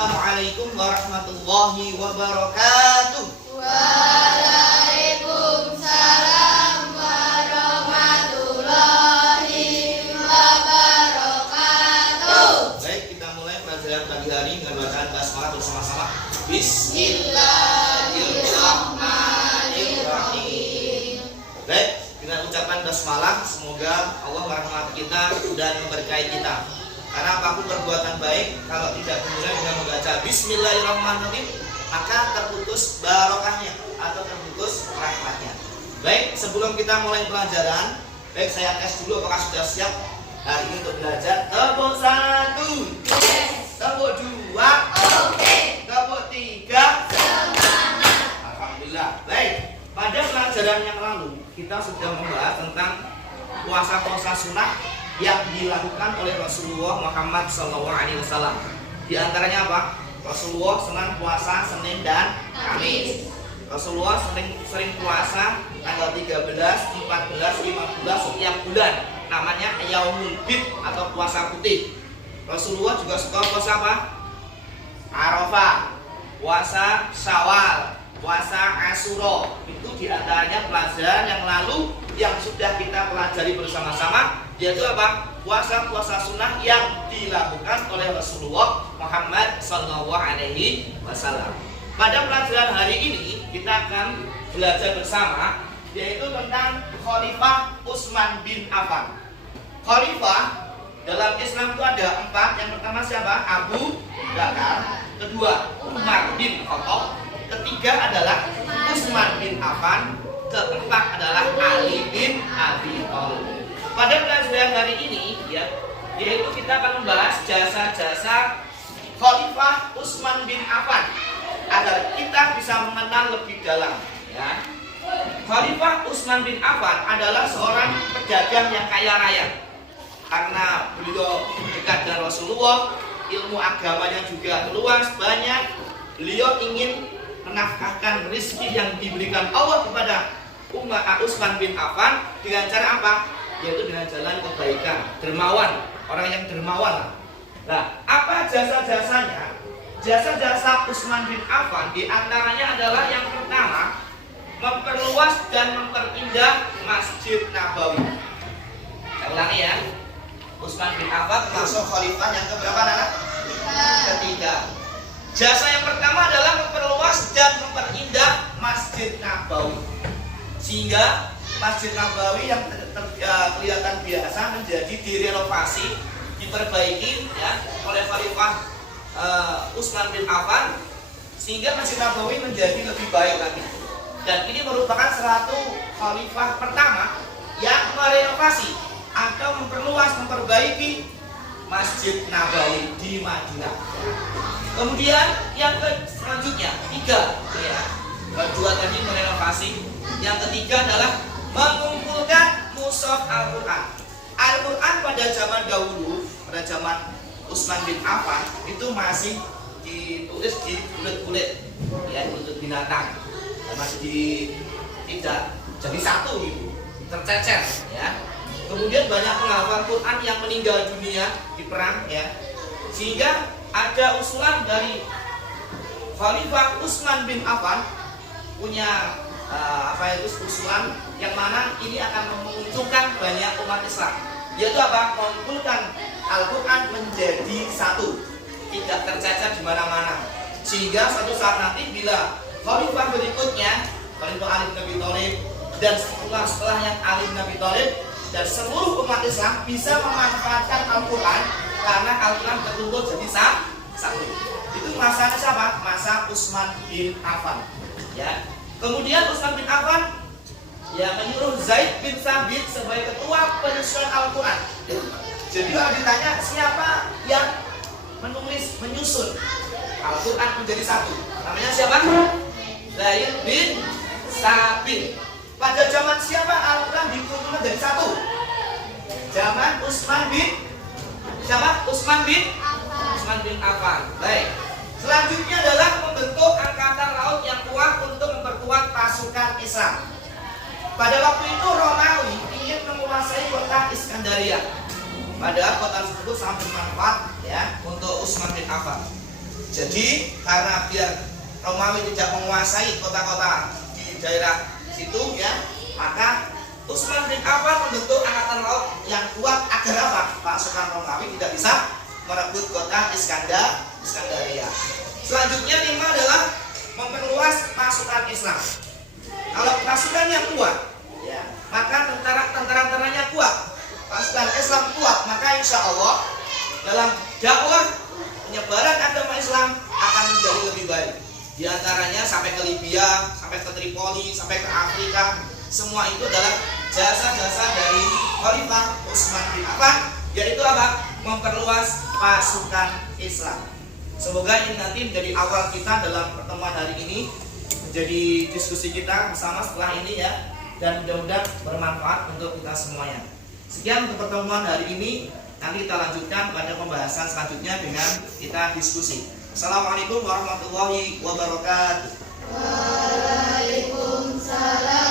Assalamualaikum warahmatullahi wabarakatuh. Waalaikumsalam warahmatullahi wabarakatuh. Baik, kita mulai pelajaran pagi hari dengan bacaan basmalah bersama-sama. Bismillahirrahmanirrahim. Baik, kita ucapkan basmalah, semoga Allah merahmati kita dan memberkahi kita. Karena apapun perbuatan baik, kalau tidak dimulai dengan membaca Bismillahirrahmanirrahim, maka terputus barokahnya atau terputus rahmatnya. Baik, sebelum kita mulai pelajaran, baik saya tes dulu apakah sudah siap hari ini untuk belajar. Tepuk 1, tepuk 2, tepuk 3, Semangat. alhamdulillah. Baik, pada pelajaran yang lalu kita sudah membahas tentang puasa-puasa sunnah yang dilakukan oleh Rasulullah Muhammad SAW. Di antaranya apa? Rasulullah senang puasa Senin dan Kamis. Rasulullah sering puasa tanggal 13, 14, 15 setiap bulan. Namanya Yaumul Bid atau puasa putih. Rasulullah juga suka puasa apa? Arafah, puasa Syawal, puasa Asyura. Itu diantaranya pelajaran yang lalu yang sudah kita pelajari bersama-sama, yaitu apa? Puasa-puasa sunnah yang dilakukan oleh Rasulullah Muhammad SAW. Pada pelajaran hari ini kita akan belajar bersama, yaitu tentang Khalifah Utsman bin Affan. Khalifah dalam Islam itu ada 4. Yang pertama siapa? Abu Bakar. Kedua, Umar bin Khattab. Ketiga adalah Utsman bin Affan. Keempat adalah Ali bin Abi Thalib. Pada pelajaran hari ini, yaitu kita akan membahas jasa-jasa Khalifah Utsman bin Affan agar kita bisa mengenal lebih dalam. Khalifah Utsman bin Affan adalah seorang pedagang yang kaya raya. Karena beliau dekat dengan Rasulullah, ilmu agamanya juga luas, banyak. Beliau ingin menafkahkan rezeki yang diberikan Allah kepada umat Utsman bin Affan dengan cara apa? Yaitu dengan jalan kebaikan, dermawan, orang yang dermawan. Nah, apa jasa-jasanya? Jasa-jasa Utsman bin Affan diantaranya adalah yang pertama, memperluas dan memperindah Masjid Nabawi. Saya ulangi ya, Utsman bin Affan termasuk khalifah yang keberapa anak? Ketiga. Jasa yang pertama adalah memperluas dan memperindah Masjid Nabawi, sehingga Masjid Nabawi yang kelihatan biasa menjadi direnovasi, diperbaiki oleh Khalifah Utsman bin Affan, sehingga Masjid Nabawi menjadi lebih baik lagi. Dan ini merupakan suatu khalifah pertama yang merenovasi atau memperluas, memperbaiki Masjid Nabawi di Madinah. Kemudian yang selanjutnya 3, kedua tadi merenovasi. Yang ketiga adalah mengumpulkan mushaf Al-Quran. Al-Quran pada zaman dahulu, pada zaman Utsman bin Affan itu masih ditulis di kulit-kulit, kulit binatang, dan masih tidak jadi satu gitu, tercecer. Kemudian banyak penghafal Quran yang meninggal dunia di perang, sehingga ada usulan dari Khalifah Utsman bin Affan punya usulan yang mana ini akan menguntungkan banyak umat Islam, yaitu apa? Mengumpulkan Al-Quran menjadi satu, tidak tercecer di mana-mana, sehingga suatu saat nanti bila Khalifah berikutnya, Khalifah Ali bin Abi Thalib, dan setelahnya Ali bin Abi Thalib dan seluruh umat Islam bisa memanfaatkan Al-Quran, karena Al-Quran terkumpul jadi satu. Itu masanya siapa? Masa Utsman bin Affan. Kemudian Utsman bin Affan menyuruh Zaid bin Thabit sebagai ketua penyusunan Al-Quran. Jadi kalau ditanya siapa yang menyusun Al-Quran menjadi satu, namanya siapa? Zaid bin Thabit. Pada zaman siapa Al-Quran dikumpulkan menjadi satu? Zaman Utsman bin Affan. Baik. Selanjutnya adalah membentuk angkatan laut yang kuat untuk memperkuat pasukan Islam. Pada waktu itu Romawi ingin menguasai kota Iskandaria. Padahal kota tersebut sangat bermanfaat untuk Utsman bin Affan. Jadi karena biar Romawi tidak menguasai kota-kota di daerah situ ya, maka Utsman bin Affan membentuk angkatan laut yang kuat agar apa? Pasukan Romawi tidak bisa merebut kota Iskandaria. Selanjutnya 5 adalah memperluas pasukan Islam. Kalau pasukannya kuat, ya, maka tentara-tentaranya kuat, pasukan Islam kuat, maka insya Allah dalam dakwah penyebaran agama Islam akan menjadi lebih baik. Di antaranya sampai ke Libya, sampai ke Tripoli, sampai ke Afrika, semua itu adalah jasa-jasa dari Khalifah Utsman bin Affan, yaitu apa? Memperluas pasukan Islam. Semoga ini nanti menjadi awal kita dalam pertemuan hari ini, menjadi diskusi kita bersama setelah ini ya, dan mudah-mudahan bermanfaat untuk kita semuanya. Sekian untuk pertemuan hari ini. Nanti kita lanjutkan pada pembahasan selanjutnya dengan kita diskusi. Assalamualaikum warahmatullahi wabarakatuh. Waalaikumsalam.